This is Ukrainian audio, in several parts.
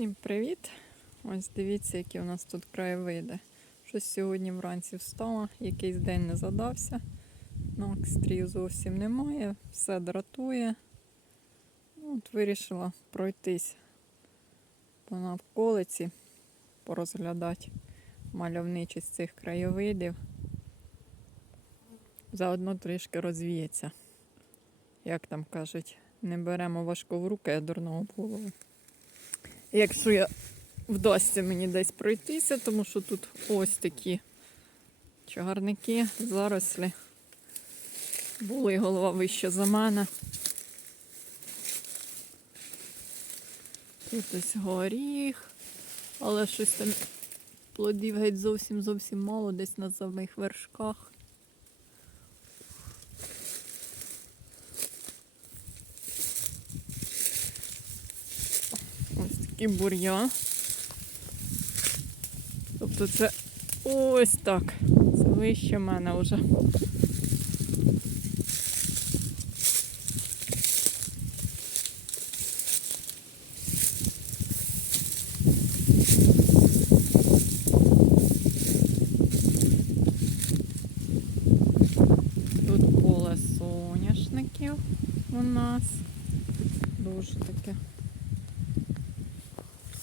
Всім привіт! Ось дивіться, які у нас тут краєвиди. Щось сьогодні вранці встала, якийсь день не задався. Настрію зовсім немає, все дратує. Ну, От вирішила пройтись по навколиці, порозглядати мальовничість цих краєвидів. Заодно трішки розвіється. Як там кажуть, не беремо важко в руки, а дурного в голову. Якщо я вдасться мені десь пройтися, тому що тут ось такі чагарники, зарослі. Були голова вища за мене. Тут ось горіх, але щось там плодів геть зовсім зовсім мало, десь на самих вершках. Такий бур'ян. Тобто це ось так. Це вище мене вже. Тут поле соняшників у нас. Дуже таке.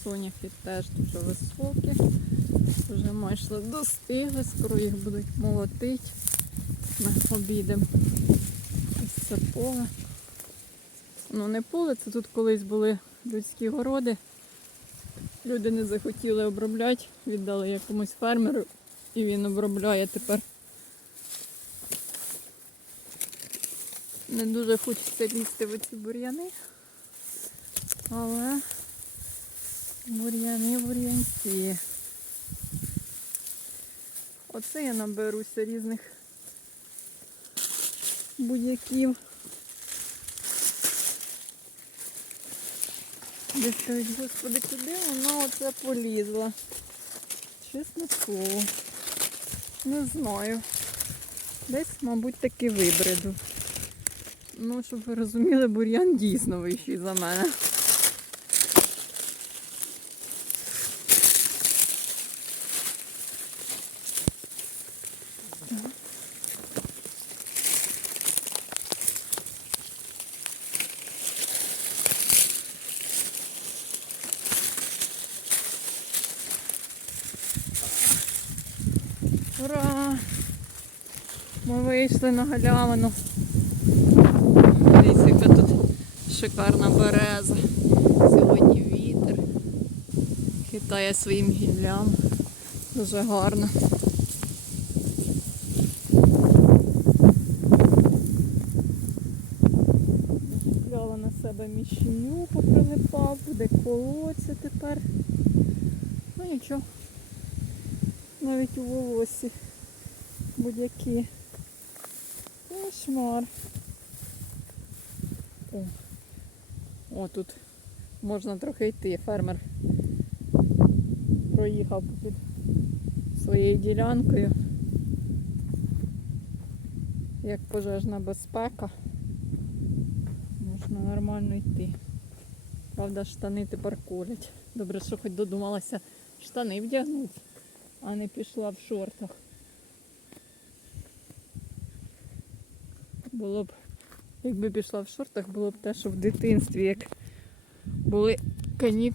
Соняхи теж дуже високі. Вже майже достигли, скоро їх будуть молотити. Ми обідемо. Ось це поле. Ну не поле, це тут колись були людські городи. Люди не захотіли обробляти, віддали якомусь фермеру і він обробляє тепер. Не дуже хочеться лізти в оці бур'яни, але бур'яни, бур'янці. Оце я наберуся різних будь-яків. Де скажуть, господи, куди воно оце полізло? Чесне слово. Не знаю. Десь, мабуть, таки вибреду. Ну, щоб ви розуміли, бур'ян дійсно вищий за мене. Ура! Ми вийшли на галявину. Дивіться, яка тут шикарна береза. Сьогодні вітер. Хитає своїм гіллям. Дуже гарно. Купляла на себе міщеню, поприлипав, буде колоться тепер. Ну нічого. Навіть у волосі будь-які. Кошмар. О. О, тут можна трохи йти. Фермер проїхав під своєю ділянкою. Як пожежна безпека. Можна нормально йти. Правда, штани тепер колять. Добре, що хоч додумалася штани вдягнути, а не пішла в шортах. Було б, якби пішла в шортах, було б те, що в дитинстві, як були канікули.